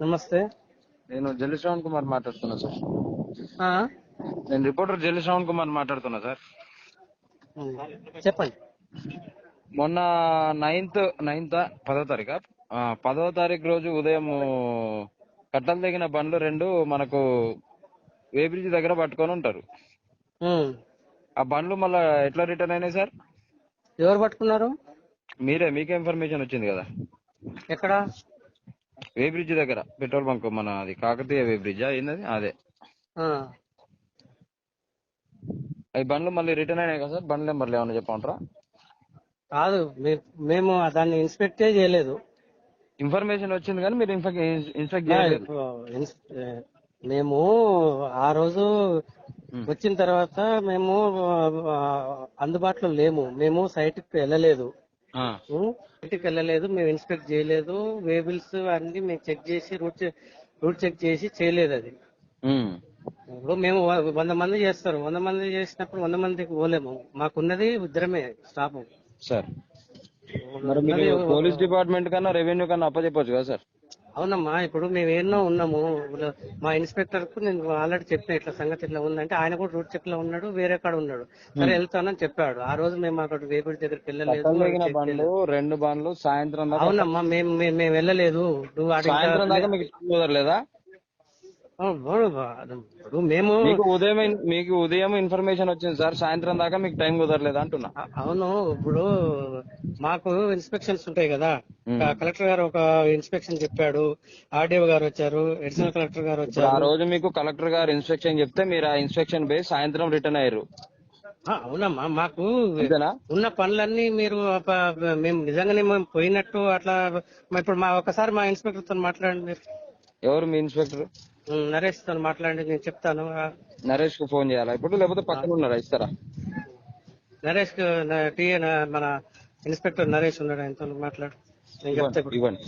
నమస్తే. నేను జల్లి శ్రవణ్ కుమార్ మాట్లాడుతున్నా సార్. ఆ! నేను రిపోర్టర్ జల్లి శ్రవణ్ కుమార్ మాట్లాడుతున్నా సార్. హ్మ్. చెప్పండి. మొన్న నైన్త్ 10వ తారీఖా 10వ తారీఖు రోజు ఉదయం కట్టలు తెగిన బండ్లు రెండు మనకు వే బ్రిడ్జ్ దగ్గర పట్టుకొని ఉంటారు. హ్మ్. ఆ బండ్లు మళ్ళా ఎట్లా రిటర్న్ అయినాయి సార్? ఎవరు పట్టుకున్నారు? మీకే ఇన్ఫర్మేషన్ వచ్చింది కదా. ఎక్కడ? వే బ్రిడ్జ్ దగ్గర పెట్రోల్ బంక్, మన అది కాకతీయ వే బ్రిడ్జా ఏంది అదే. ఆ! ఈ బండ్లు మళ్ళీ రిటర్న్ అయినాయి కదా సార్. బండ్ల నెంబర్లు ఏమన్నా చెప్పమంటారా? కాదు, మేము దాన్ని ఇన్స్పెక్టే చేయలేదు. ఇన్ఫర్మేషన్ వచ్చింది కానీ మీరు ఇన్స్పెక్ట్ నా చేయలేదు. ఇప్పుడు మేము ఆ రోజు ఉమ్. వచ్చిన తర్వాత మేము ఆ, అందుబాటులో లేము. మేము సైట్కి వెళ్ళలేదు. ఆ. సైట్కి వెళ్ళలేదు, మేము ఇన్స్పెక్ట్ చేయలేదు. వేబిల్స్ అన్ని మేము చెక్ చేసి రూట్ చెక్ చేసి చేయలేదు అది. ఉమ్. ఇప్పుడు మేము 100 మంది చేస్తారు. 100 మంది చేసినప్పుడు 100 మందికి పోలేము. మాకున్నది ఇద్దరమే స్టాఫ్. సార్ మరి మీరు ఉన్నది పోలీస్ డిపార్ట్మెంట్ కన్నా రెవెన్యూ కన్నా అప్పచెప్పొచ్చు కదా సార్. అవునమ్మా. ఇప్పుడు మేము ఎన్నో ఉన్నాము. ఇప్పుడు మా ఇన్స్పెక్టర్ కు నేను ఆల్రెడీ చెప్పిన ఇట్లా సంగతి ఇట్లా ఉందంటే, ఆయన కూడా రూట్ చెక్ లో ఉన్నాడు, వేరే కాడ ఉన్నాడు. సరే వెళ్తానని చెప్పాడు. ఆ రోజు మేము అక్కడ వేపుడి దగ్గరికి వెళ్ళలేదు, కట్టలు అవి తెగిన చెక్ బండ్లు చేయలేదు. రెండు బండ్లు సాయంత్రం దాకా అవునమ్మా, మేము వెళ్ళలేదు. నువ్వు ఆడ ఇంకా సాయంత్రం దాకా మీకు టైం కుదరలేదా? ఇప్పుడు మేము మీకు ఉదయం ఇన్ఫర్మేషన్ వచ్చింది సార్, సాయంత్రం దాకా మీకు టైం కుదరలేదా అంటున్నా. అవును. ఇప్పుడు మాకు ఇన్స్పెక్షన్స్ ఉంటాయి కదా. ఉమ్. కలెక్టర్ గారు ఒక ఇన్స్పెక్షన్ చెప్పాడు, ఆర్డీఓ గారు వచ్చారు, అడిషనల్ కలెక్టర్ గారు ఇప్పుడు ఆ వచ్చారు. రోజు మీకు కలెక్టర్ గారు ఇన్స్ట్రక్షన్ చెప్తే మీరు ఆ ఇన్స్ట్రక్షన్ బేస్ సాయంత్రం రిటర్న్ అయ్యారు. అవునమ్మా. మాకు అంతేనా? ఉన్న పనులన్నీ మీరు మేము నిజంగానే మేము పోయినట్టు అట్లా ఇప్పుడు ఒకసారి మా ఇన్స్పెక్టర్ తో మాట్లాడండి మీరు. ఎవరు మీ ఇన్స్పెక్టర్? నరేష్ తో మాట్లాడండి, నేను చెప్తాను. నరేష్ కు ఫోన్ చేయాలా ఇప్పుడు, లేకపోతే ఆ, పక్కన ఉన్నారా? ఇస్తారా? నరేష్ కు మన ఇన్స్పెక్టర్ నరేష్ ఉన్నాడు, ఆయనతో మాట్లాడు. నేను చెప్తా ఇవ్వండి ఇప్పుడు. ఇవ్వండి.